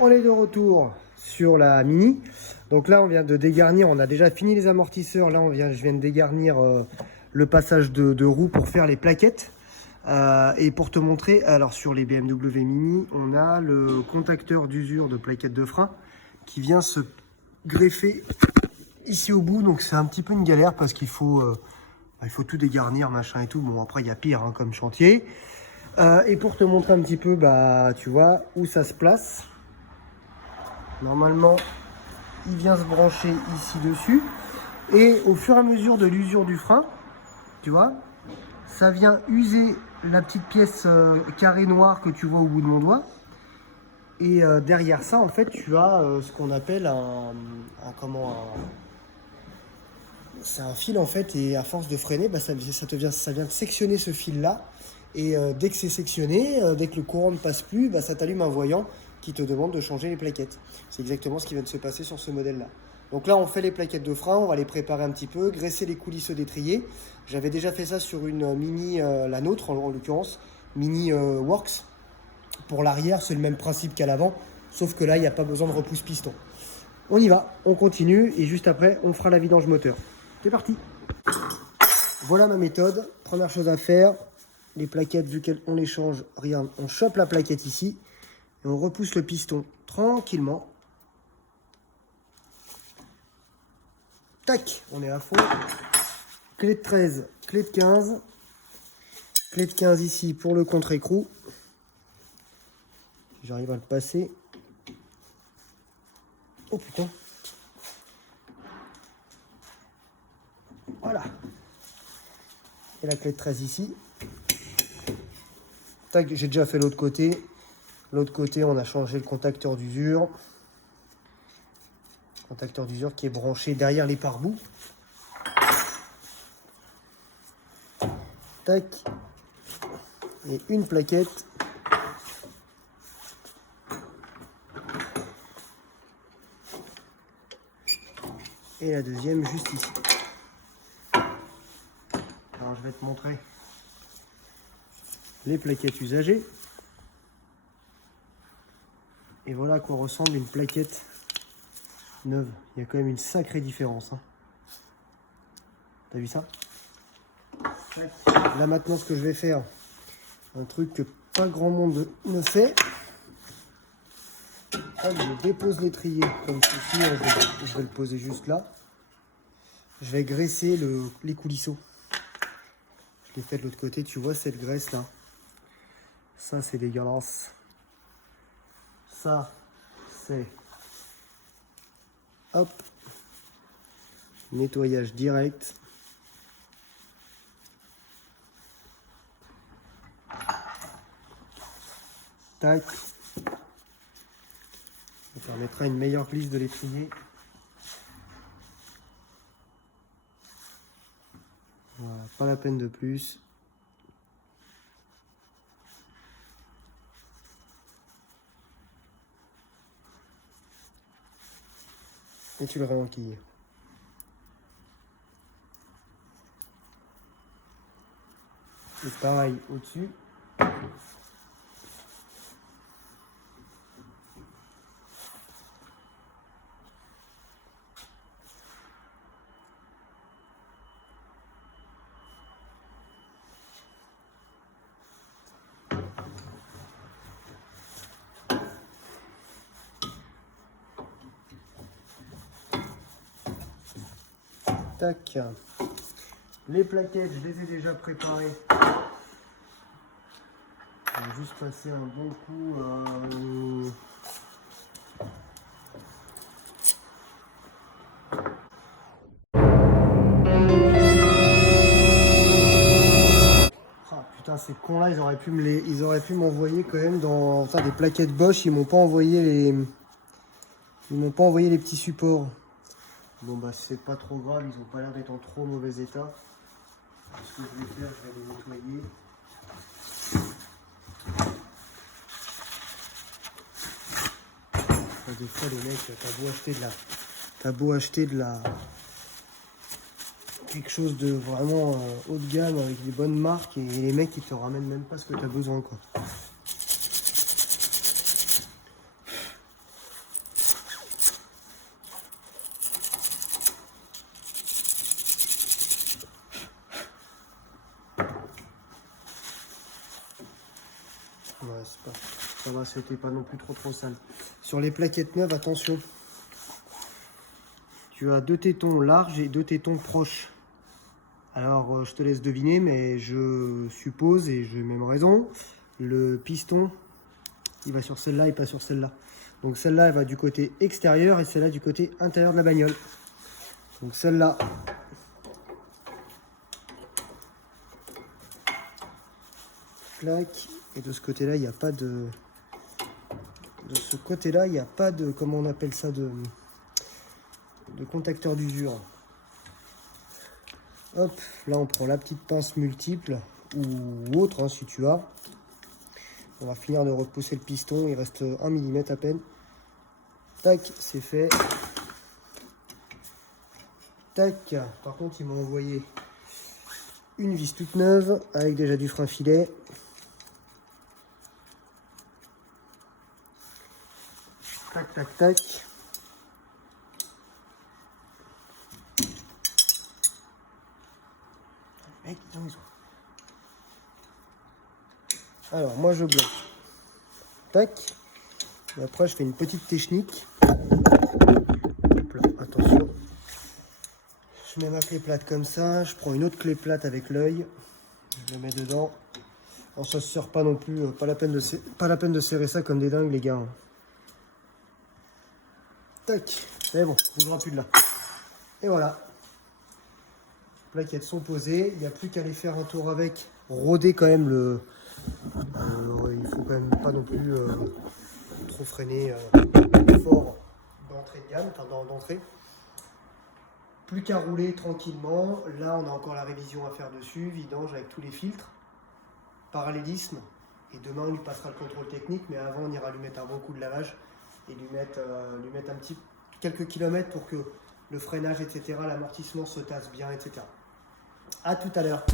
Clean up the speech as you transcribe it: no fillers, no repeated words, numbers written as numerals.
On est de retour sur la Mini. Donc là, on vient de dégarnir. On a déjà fini les amortisseurs. Là, je viens de dégarnir le passage de roue pour faire les plaquettes. Et pour te montrer, alors sur les BMW Mini, on a le contacteur d'usure de plaquettes de frein qui vient se greffer ici au bout. Donc c'est un petit peu une galère parce qu'il faut tout dégarnir, machin et tout. Bon, après, il y a pire hein, comme chantier. Et pour te montrer un petit peu, tu vois où ça se place. Normalement, il vient se brancher ici dessus. Et au fur et à mesure de l'usure du frein, tu vois, ça vient user la petite pièce carré noire que tu vois au bout de mon doigt. Et derrière ça, en fait, tu as ce qu'on appelle c'est un fil en fait, et à force de freiner, ça vient de sectionner ce fil-là. Et dès que c'est sectionné, dès que le courant ne passe plus, ça t'allume un voyant qui te demande de changer les plaquettes. C'est exactement ce qui vient de se passer sur ce modèle-là. Donc là, on fait les plaquettes de frein, on va les préparer un petit peu, graisser les coulisses d'étrier. J'avais déjà fait ça sur une Mini, la nôtre en l'occurrence, Mini Works. Pour l'arrière, c'est le même principe qu'à l'avant, sauf que là, il n'y a pas besoin de repousse-piston. On y va, on continue, et juste après, on fera la vidange moteur. C'est parti. Voilà ma méthode. Première chose à faire, les plaquettes, vu qu'on les change, regarde, on chope la plaquette ici, et on repousse le piston tranquillement. Tac, on est à fond. Clé de 13, clé de 15. Clé de 15 ici pour le contre-écrou. J'arrive à le passer. Oh putain. Voilà. Et la clé de 13 ici. Tac, j'ai déjà fait l'autre côté. L'autre côté, on a changé le contacteur d'usure. Contacteur d'usure qui est branché derrière les pare-boues. Tac. Et une plaquette. Et la deuxième juste ici. Alors je vais te montrer les plaquettes usagées. Et voilà à quoi ressemble une plaquette neuve. Il y a quand même une sacrée différence. Hein. T'as vu ça? Là maintenant ce que je vais faire, un truc que pas grand monde ne fait. Je dépose l'étrier comme ceci, je vais le poser juste là. Je vais graisser les coulisseaux. Je l'ai fait de l'autre côté, tu vois cette graisse là. Ça c'est dégueulasse. Ça c'est... Hop. Nettoyage direct. Tac. Ça permettra une meilleure glisse de l'étrier. Voilà, pas la peine de plus. Et tu le réenquilles. Et pareil au-dessus. Tac. Les plaquettes, je les ai déjà préparées. On va juste passer un bon coup. Ah, putain, ces cons là, ils auraient pu m'envoyer quand même dans des plaquettes Bosch. Ils m'ont pas envoyé les petits supports. Bon c'est pas trop grave, ils ont pas l'air d'être en trop mauvais état. Ce que je vais faire, je vais les nettoyer. Des fois les mecs, t'as beau acheter quelque chose de vraiment haut de gamme avec des bonnes marques, et les mecs ils te ramènent même pas ce que t'as besoin quoi. Ça va, c'était pas non plus trop sale. Sur les plaquettes neuves, attention. Tu as 2 tétons larges et 2 tétons proches. Alors, je te laisse deviner, mais je suppose, et j'ai même raison, le piston, il va sur celle-là et pas sur celle-là. Donc celle-là, elle va du côté extérieur et celle-là du côté intérieur de la bagnole. Donc celle-là, clac, et de ce côté-là, il n'y a pas de... De ce côté-là, il n'y a pas de, comment on appelle ça, de contacteur d'usure. Hop, là on prend la petite pince multiple ou autre hein, si tu as. On va finir de repousser le piston, il reste 1 mm à peine. Tac, c'est fait. Tac, par contre ils m'ont envoyé une vis toute neuve avec déjà du frein filet. Tac, tac, tac. Mec, alors moi je bloque. Tac. Et après je fais une petite technique. Hop là, attention. Je mets ma clé plate comme ça. Je prends une autre clé plate avec l'œil. Je le mets dedans. Alors ça se serre pas non plus. Pas la peine de serrer ça comme des dingues les gars. Tac. C'est bon, on ne bougera plus de là. Et voilà. Les plaquettes sont posées. Il n'y a plus qu'à les faire un tour avec. Roder quand même le... il faut quand même pas non plus trop freiner fort d'entrée de gamme, enfin d'entrée. Plus qu'à rouler tranquillement. Là, on a encore la révision à faire dessus, vidange avec tous les filtres, parallélisme. Et demain, on lui passera le contrôle technique, mais avant, on ira lui mettre un bon coup de lavage et lui mettre quelques kilomètres pour que le freinage, etc., l'amortissement se tasse bien, etc. À tout à l'heure.